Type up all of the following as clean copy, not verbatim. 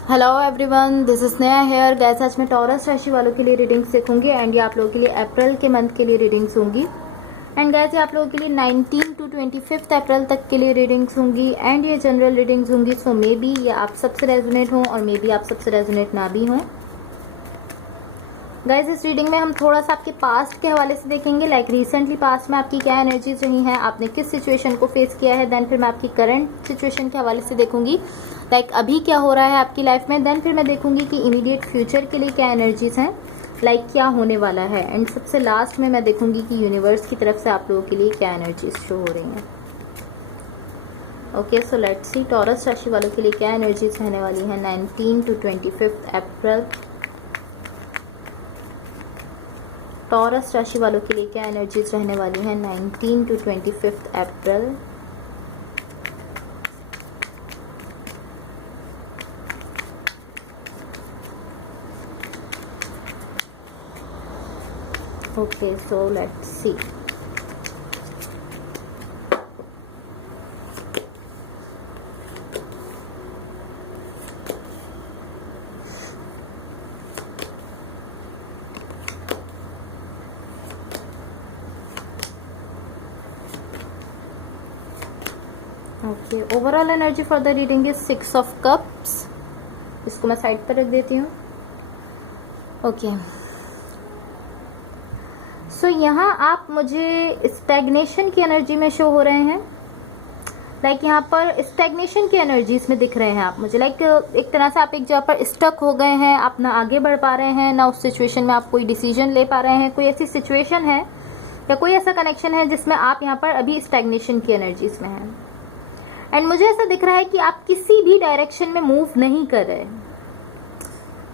Hello everyone, this is Sneha here. Guys आज मैं taurus राशि वालों के लिए रीडिंग्स देखूंगी एंड ये आप लोगों के लिए अप्रैल के मंथ के लिए रीडिंग्स होंगी। एंड गैस ये आप लोगों के लिए 19 to 25 अप्रैल तक के लिए रीडिंग्स होंगी एंड ये जनरल रीडिंग्स होंगी। सो मे बी ये आप सबसे रेजोनेट हों और मे बी आप सबसे रेजोनेट ना भी हों। गाइज इस रीडिंग में हम थोड़ा सा आपके पास्ट के हवाले से देखेंगे, लाइक रिसेंटली पास्ट में आपकी क्या एनर्जीज रही हैं, आपने किस सिचुएशन को फेस किया है। देन फिर मैं आपकी करंट सिचुएशन के हवाले से देखूंगी, लाइक अभी क्या हो रहा है आपकी लाइफ में। देन फिर मैं देखूंगी कि इमीडिएट फ्यूचर के लिए क्या एनर्जीज हैं, लाइक क्या होने वाला है। एंड सबसे लास्ट में मैं देखूंगी कि यूनिवर्स की तरफ से आप लोगों के लिए क्या एनर्जीज शो हो रही हैं। Okay, so let's see taurus राशि वालों के लिए क्या एनर्जीज रहने वाली हैं 19 to 25 अप्रैल। टॉरस राशि वालों के लिए क्या एनर्जीज रहने वाली हैं 19 to 25 April. Okay, so let's see. Okay, overall energy for the reading is 6 of cups. इसको मैं साइड पर रख देती हूँ। ओके, सो यहाँ आप मुझे स्टैग्नेशन की एनर्जी में शो हो रहे हैं। लाइक यहाँ पर स्टैग्नेशन की एनर्जीज में दिख रहे हैं आप मुझे। लाइक एक तरह से आप एक जगह पर स्टक हो गए हैं, आप ना आगे बढ़ पा रहे हैं, ना उस सिचुएशन में आप कोई डिसीजन ले पा रहे हैं। कोई ऐसी सिचुएशन है या कोई ऐसा कनेक्शन है जिसमें आप यहाँ पर अभी स्टैग्नेशन की एनर्जीज में हैं। एंड मुझे ऐसा दिख रहा है कि आप किसी भी डायरेक्शन में मूव नहीं कर रहे।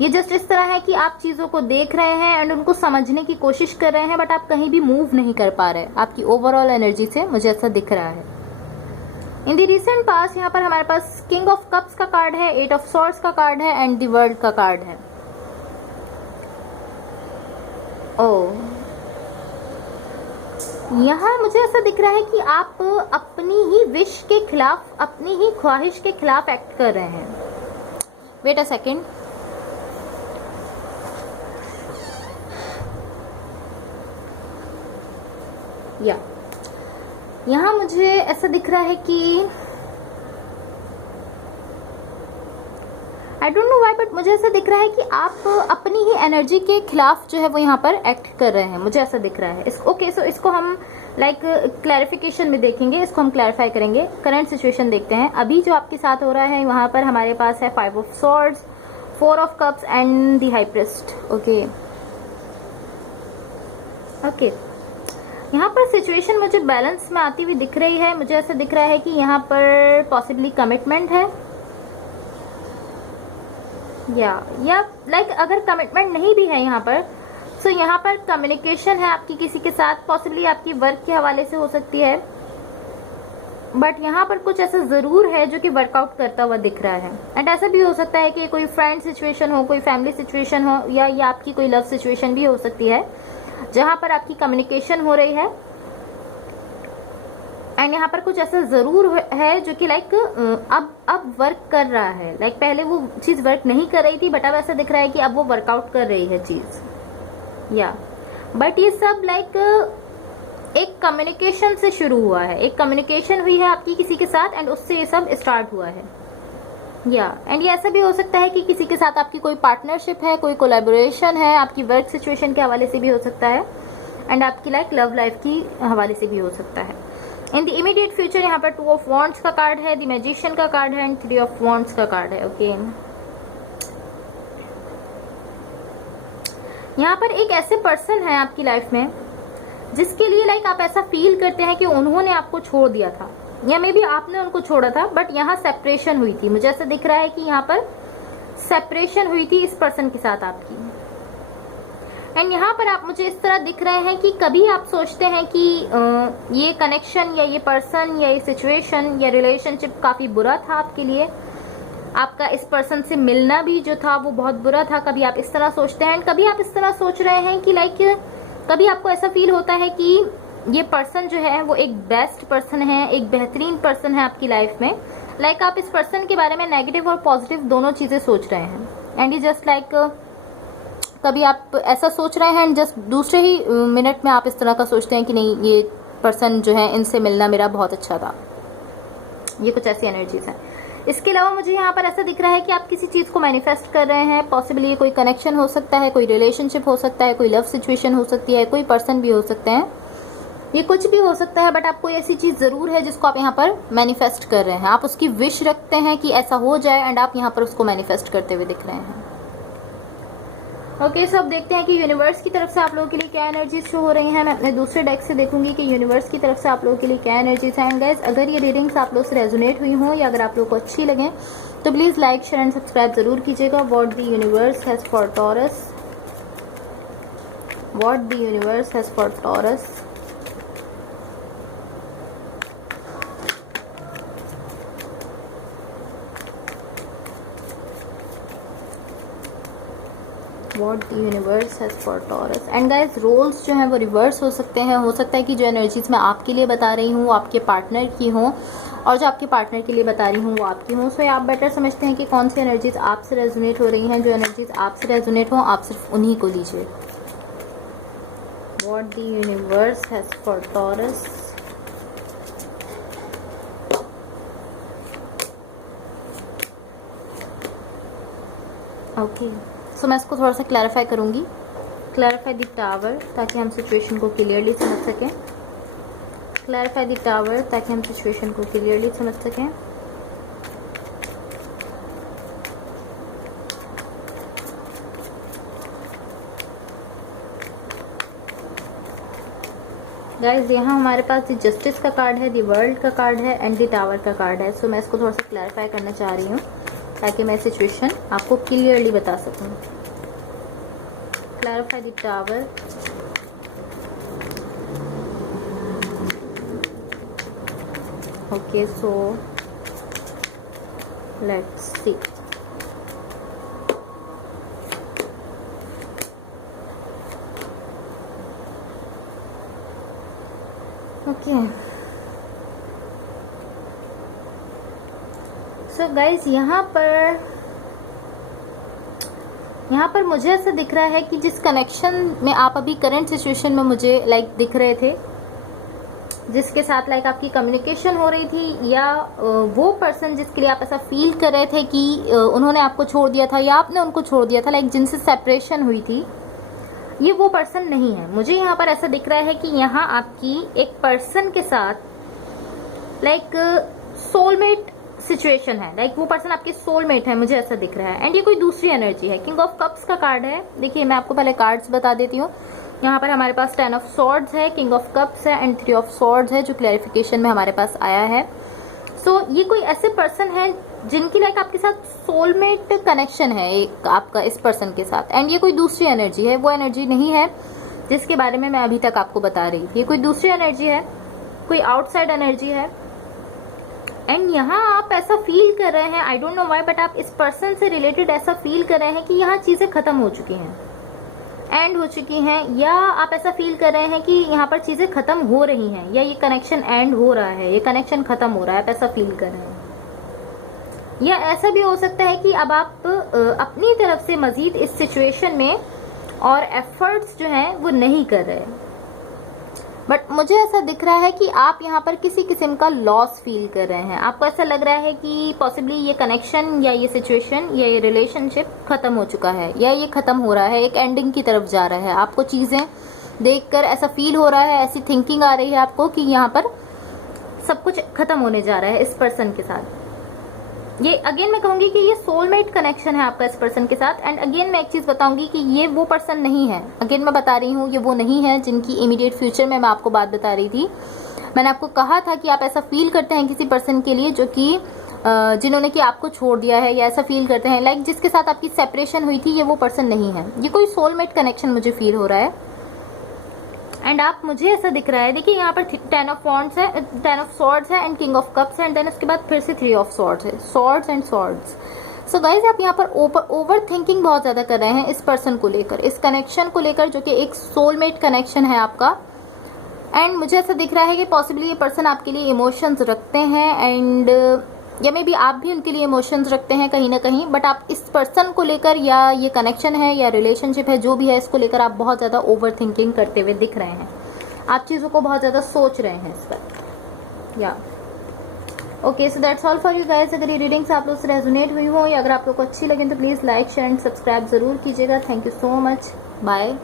ये जस्ट इस तरह है कि आप चीजों को देख रहे हैं एंड उनको समझने की कोशिश कर रहे हैं, बट आप कहीं भी मूव नहीं कर पा रहे। आपकी ओवरऑल एनर्जी से मुझे ऐसा दिख रहा है। इन द रिसेंट पास यहाँ पर हमारे पास किंग ऑफ कप्स का कार्ड है, 8 ऑफ सॉर्ड्स का कार्ड है एंड द वर्ल्ड का कार्ड है। यहाँ मुझे ऐसा दिख रहा है कि आप अपनी ही विश के खिलाफ, अपनी ही ख्वाहिश के खिलाफ एक्ट कर रहे हैं। Wait a second. यहाँ मुझे ऐसा दिख रहा है कि I don't know why, but मुझे ऐसा दिख रहा है कि आप अपनी ही एनर्जी के खिलाफ जो है वो यहाँ पर एक्ट कर रहे हैं। मुझे ऐसा दिख रहा है। ओके, सो इसको हम लाइक क्लैरिफिकेशन में देखेंगे, इसको हम क्लैरिफाई करेंगे। करंट सिचुएशन देखते हैं। अभी जो आपके साथ हो रहा है वहां पर हमारे पास है 5 of swords, 4 of cups and the high priest. Okay, यहाँ पर सिचुएशन मुझे बैलेंस में आती हुई दिख रही है। मुझे ऐसा दिख रहा है कि यहाँ पर पॉसिबली कमिटमेंट है या लाइक अगर कमिटमेंट नहीं भी है यहाँ पर, सो यहाँ पर कम्युनिकेशन है आपकी किसी के साथ। पॉसिबली आपकी वर्क के हवाले से हो सकती है, बट यहाँ पर कुछ ऐसा जरूर है जो कि वर्कआउट करता हुआ दिख रहा है। एंड ऐसा भी हो सकता है कि कोई फ्रेंड सिचुएशन हो, कोई फैमिली सिचुएशन हो, या ये आपकी कोई लव सिचुएशन भी हो सकती है जहां पर आपकी कम्युनिकेशन हो रही है। एंड यहाँ पर कुछ ऐसा जरूर है जो कि लाइक अब वर्क कर रहा है। लाइक पहले वो चीज वर्क नहीं कर रही थी, बट अब ऐसा दिख रहा है कि अब वो वर्कआउट कर रही है चीज। बट ये सब लाइक एक कम्युनिकेशन से शुरू हुआ है। एक कम्युनिकेशन हुई है आपकी किसी के साथ एंड उससे ये सब स्टार्ट हुआ है। एंड ये ऐसा भी हो सकता है कि किसी के साथ आपकी कोई पार्टनरशिप है, कोई कोलैबोरेशन है, आपकी वर्क सिचुएशन के हवाले से भी हो सकता है एंड आपकी लाइक लव लाइफ की हवाले से भी हो सकता है। इन द इमीडिएट फ्यूचर यहाँ पर 2 ऑफ वॉन्ड्स का कार्ड है, द मैजिशियन का कार्ड है एंड 3 ऑफ वॉन्ड्स का कार्ड है। ओके, यहाँ पर एक ऐसे पर्सन है आपकी लाइफ में जिसके लिए लाइक आप ऐसा फील करते हैं कि उन्होंने आपको छोड़ दिया था या मे बी आपने उनको छोड़ा था, बट यहाँ सेपरेशन हुई थी। मुझे ऐसा दिख रहा है कि यहाँ पर सेपरेशन हुई थी इस पर्सन के साथ आपकी। एंड यहाँ पर आप मुझे इस तरह दिख रहे हैं कि कभी आप सोचते हैं कि ये कनेक्शन या ये पर्सन या ये सिचुएशन या रिलेशनशिप काफी बुरा था आपके लिए, आपका इस पर्सन से मिलना भी जो था वो बहुत बुरा था। कभी आप इस तरह सोचते हैं। कभी आप इस तरह सोच रहे हैं कि लाइक कभी आपको ऐसा फील होता है कि ये पर्सन जो है वो एक बेस्ट पर्सन है, एक बेहतरीन पर्सन है आपकी लाइफ में, लाइक आप इस पर्सन के बारे में नेगेटिव और पॉजिटिव दोनों चीज़ें सोच रहे हैं, एंड ये जस्ट लाइक कभी आप ऐसा सोच रहे हैं एंड जस्ट दूसरे ही मिनट में आप इस तरह का सोचते हैं कि नहीं, ये पर्सन जो है, इनसे मिलना मेरा बहुत अच्छा था। ये कुछ ऐसी एनर्जीज हैं। इसके अलावा मुझे यहाँ पर ऐसा दिख रहा है कि आप किसी चीज़ को मैनिफेस्ट कर रहे हैं। पॉसिबली ये कोई कनेक्शन हो सकता है, कोई रिलेशनशिप हो सकता है, कोई लव सिचुएशन हो सकती है, कोई पर्सन भी हो सकते हैं, ये कुछ भी हो सकता है, बट आप कोई ऐसी चीज़ ज़रूर है जिसको आप यहाँ पर मैनिफेस्ट कर रहे हैं। आप उसकी विश रखते हैं कि ऐसा हो जाए, एंड आप यहाँ पर उसको मैनिफेस्ट करते हुए दिख रहे हैं। ओके, सो अब देखते हैं कि यूनिवर्स की तरफ से आप लोगों के लिए क्या एनर्जीज शो हो रही हैं। मैं अपने दूसरे डेक से देखूंगी कि यूनिवर्स की तरफ से आप लोगों के लिए क्या एनर्जीज हैं। एंड गाइस, अगर ये रीडिंग्स आप लोग से रेजोनेट हुई हों या अगर आप लोगों को अच्छी लगें तो please like, share and subscribe जरूर कीजिएगा। What the universe has for Taurus, what the universe has for Taurus. What the universe has for Taurus. And guys, roles जो हैं वो रिवर्स हो सकते हैं। हो सकता है कि जो एनर्जीज मैं आपके लिए बता रही हूँ वो आपके पार्टनर की हों, और जो आपके पार्टनर के लिए बता रही हूँ वो आपकी हों। सो आप बेटर समझते हैं कि कौन सी एनर्जीज आपसे रेजोनेट हो रही हैं। जो एनर्जीज आपसे रेजोनेट हो आप सिर्फ उन्हीं को लीजिए। What the universe has for Taurus. Okay, so मैं इसको थोड़ा सा क्लैरिफाई करूँगी। क्लैरिफाई द टावर, ताकि हम सिचुएशन को क्लियरली समझ सकें। क्लैरिफाई द टावर, ताकि हम सिचुएशन को क्लियरली समझ सकें। गाइज, यहाँ हमारे पास द जस्टिस का कार्ड है, द वर्ल्ड का कार्ड है, एंड द टावर का कार्ड है। सो मैं इसको थोड़ा सा क्लैरिफाई करना चाह रही हूँ ताकि मैं सिचुएशन आपको क्लियरली बता सकूं। Clarify the tower, okay, so let's see. Okay, so guys, यहाँ पर मुझे ऐसा दिख रहा है कि जिस कनेक्शन में आप अभी करंट सिचुएशन में मुझे लाइक दिख रहे थे, जिसके साथ लाइक आपकी कम्युनिकेशन हो रही थी, या वो पर्सन जिसके लिए आप ऐसा फील कर रहे थे कि उन्होंने आपको छोड़ दिया था या आपने उनको छोड़ दिया था, लाइक जिनसे सेपरेशन हुई थी, ये वो पर्सन नहीं है। मुझे यहाँ पर ऐसा दिख रहा है कि यहाँ आपकी एक पर्सन के साथ लाइक सोलमेट सिचुएशन है। लाइक वो पर्सन आपके सोलमेट है, मुझे ऐसा दिख रहा है। एंड ये कोई दूसरी एनर्जी है। किंग ऑफ कप्स का कार्ड है। देखिए, मैं आपको पहले कार्ड्स बता देती हूँ। यहाँ पर हमारे पास 10 ऑफ सॉर्ड्स है, किंग ऑफ कप्स है, एंड 3 ऑफ सॉर्ड्स है, जो क्लैरिफिकेशन में हमारे पास आया है। सो ये कोई ऐसे पर्सन है जिनकी लाइक आपके साथ सोलमेट कनेक्शन है एक आपका इस पर्सन के साथ। एंड ये कोई दूसरी एनर्जी है, वो एनर्जी नहीं है जिसके बारे में मैं अभी तक आपको बता रही थी। ये कोई दूसरी एनर्जी है, कोई आउटसाइड एनर्जी है। एंड यहाँ आप ऐसा फील कर रहे हैं, आई डोंट नो व्हाई, बट आप इस पर्सन से रिलेटेड ऐसा फील कर रहे हैं कि यहाँ चीजें खत्म हो चुकी हैं, एंड हो चुकी हैं, या आप ऐसा फील कर रहे हैं कि यहाँ पर चीजें खत्म हो रही हैं, या ये कनेक्शन एंड हो रहा है, ये कनेक्शन खत्म हो रहा है, आप ऐसा फील कर रहे हैं। या ऐसा भी हो सकता है कि अब आप अपनी तरफ से मजीद इस सिचुएशन में और एफर्ट्स जो हैं वो नहीं कर रहे। बट मुझे ऐसा दिख रहा है कि आप यहाँ पर किसी किस्म का लॉस फील कर रहे हैं। आपको ऐसा लग रहा है कि पॉसिबली ये कनेक्शन या ये सिचुएशन या ये रिलेशनशिप खत्म हो चुका है, या ये खत्म हो रहा है, एक एंडिंग की तरफ जा रहा है। आपको चीज़ें देखकर ऐसा फील हो रहा है, ऐसी थिंकिंग आ रही है आपको कि यहाँ पर सब कुछ खत्म होने जा रहा है इस पर्सन के साथ। ये अगेन मैं कहूंगी कि ये सोलमेट कनेक्शन है आपका इस पर्सन के साथ। एंड अगेन मैं एक चीज बताऊंगी कि ये वो पर्सन नहीं है। अगेन मैं बता रही हूँ, ये वो नहीं है जिनकी इमीडिएट फ्यूचर में मैं आपको बात बता रही थी। मैंने आपको कहा था कि आप ऐसा फील करते हैं किसी पर्सन के लिए जो कि जिन्होंने कि आपको छोड़ दिया है, या ऐसा फील करते हैं लाइक जिसके साथ आपकी सेपरेशन हुई थी, ये वो पर्सन नहीं है। ये कोई सोलमेट कनेक्शन मुझे फील हो रहा है। एंड आप मुझे ऐसा दिख रहा है, देखिए यहाँ पर 10 ऑफ वॉन्ड्स है, 10 ऑफ सॉर्ड्स है, एंड किंग ऑफ कप्स है, एंड देन उसके बाद फिर से 3 ऑफ सॉर्ड्स है, swords and swords. So guys, आप यहाँ पर ओवर थिंकिंग बहुत ज्यादा कर रहे हैं इस पर्सन को लेकर, इस कनेक्शन को लेकर, जो कि एक सोलमेट कनेक्शन है आपका। एंड मुझे ऐसा दिख रहा है कि पॉसिबली ये पर्सन आपके लिए इमोशंस रखते हैं, एंड या मे बी आप भी उनके लिए इमोशंस रखते हैं कहीं ना कहीं, बट आप इस पर्सन को लेकर या ये कनेक्शन है या रिलेशनशिप है जो भी है इसको लेकर आप बहुत ज़्यादा ओवर थिंकिंग करते हुए दिख रहे हैं। आप चीज़ों को बहुत ज़्यादा सोच रहे हैं इस पर। या okay, so that's all for you guys. अगर ये रीडिंग्स आप लोग से रेजोनेट हुई हो या अगर आप लोग को अच्छी लगे तो please like share and subscribe ज़रूर कीजिएगा। Thank you so much. Bye.